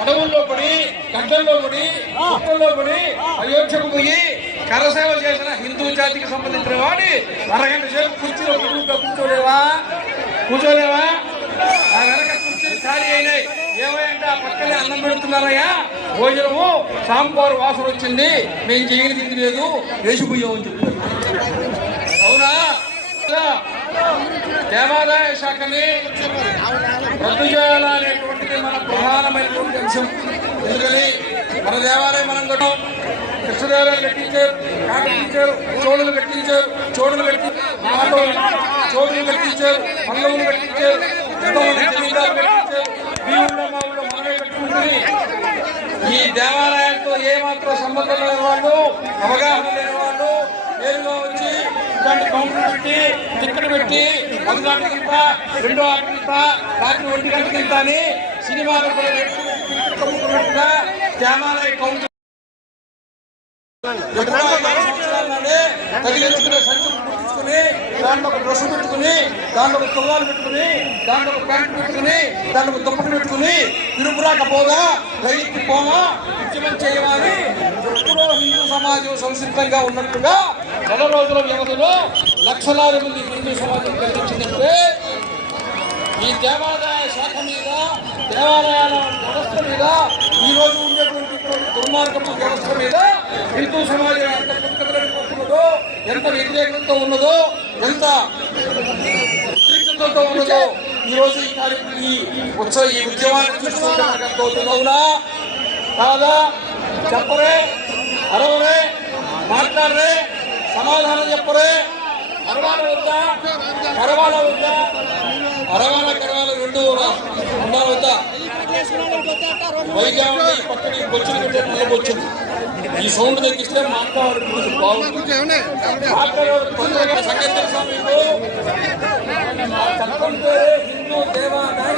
అడవుల్లో పడి గడ్డల్లో పడి గుట్టల్లో పడి అయోధ్యకు పోయి కరసేవ చేసిన హిందూ జాతికి సంబంధించిన వాడి అరగంట సేపు కుర్చీలో కూర్చోలేవా ఆ వెనక కుర్చీలు ఖాళీ అయినాయి. ఏమైంటే ఆ పక్కనే అన్నం పెడుతున్నారయ్యా, భోజనము సాంబారు వాసన వచ్చింది, మేము చేయని లేదు, వేసిపోయామని చెప్తారు. అవునా? దేవాదాయ శాఖని రద్దు చేయాలనేటువంటిది మన ప్రధానమైనటువంటి అంశం. ఎందుకని మన దేవాలయం మనం కట్టాం, కృష్ణదేవాలయం కట్టించారు, కట్టించారు, చోళులు కట్టించారు, చోడులు కట్టించారు, పల్లవులు కట్టించారు, జమీందారులు కట్టించారు, మీ ఊళ్ళో మా ఊళ్ళో మనమే కట్టుకుంటుంది. ఈ దేవాలయంతో ఏమాత్రం సంబంధం లేని వాళ్ళు, అవగాహన లేని వాళ్ళు నేరుగా వచ్చి ఇలాంటి కౌంటర్ పెట్టి టికెట్ పెట్టి 10 గంటలకింత, 2 గంటలకింత, రాత్రి 1 గంటలకింత అని సినిమాలు కూడా పెట్టుగా దేవాలయ కౌంటర్ తగిలించుకునే సంచులు కుట్టించుకుని దాంట్లో ఒక డ్రెస్ పెట్టుకుని, దాంట్లో ఒక తువ్వాలు పెట్టుకుని, దాంట్లో ఒక ప్యాంట్ పెట్టుకుని, దాంట్లో ఒక దుప్పటి పెట్టుకుని తిరుగురాక పోగా రైతు పోమా ఉద్యమం చేయమని ఎప్పుడో హిందూ సమాజం సంసిద్ధంగా ఉన్నట్టుగా 100 రోజుల వ్యవధిలో లక్షలాది మంది హిందూ సమాజం కల్పించిందంటే ఈ దేవాదాయ శాఖ మీద, దేవాలయాల వ్యవస్థ మీద, ఈ రోజు ఉండేటువంటి దుర్మార్గపు వ్యవస్థ మీద హిందూ సమాజం ఎంత పుట్టుకతో, ఎంత వ్యతిరేకతతో ఉన్నదో, ఎంత ఉద్రిక్తతో ఉన్నదో ఈ రోజు ఈ ఉద్యమాన్ని చూసుకుంటే మనకు అర్థమవుతుంది. అవునా కాదా? చెప్పరే, అరవరే, మాట్లాడరే, సమాధానం చెప్పరే. అరవాల వద్దా, కరవాల వద్దా? అరవాల కరవాల రెండు ఉండాలి వద్దా? వైద్యం పక్కన బొచ్చులు పెట్టే నల్ల బొచ్చులు. ఈ సౌండ్ తగ్గిస్తే మాట్లాడు బాగుంటుంది. సంగీత స్వామి హిందూ దేవాదాయ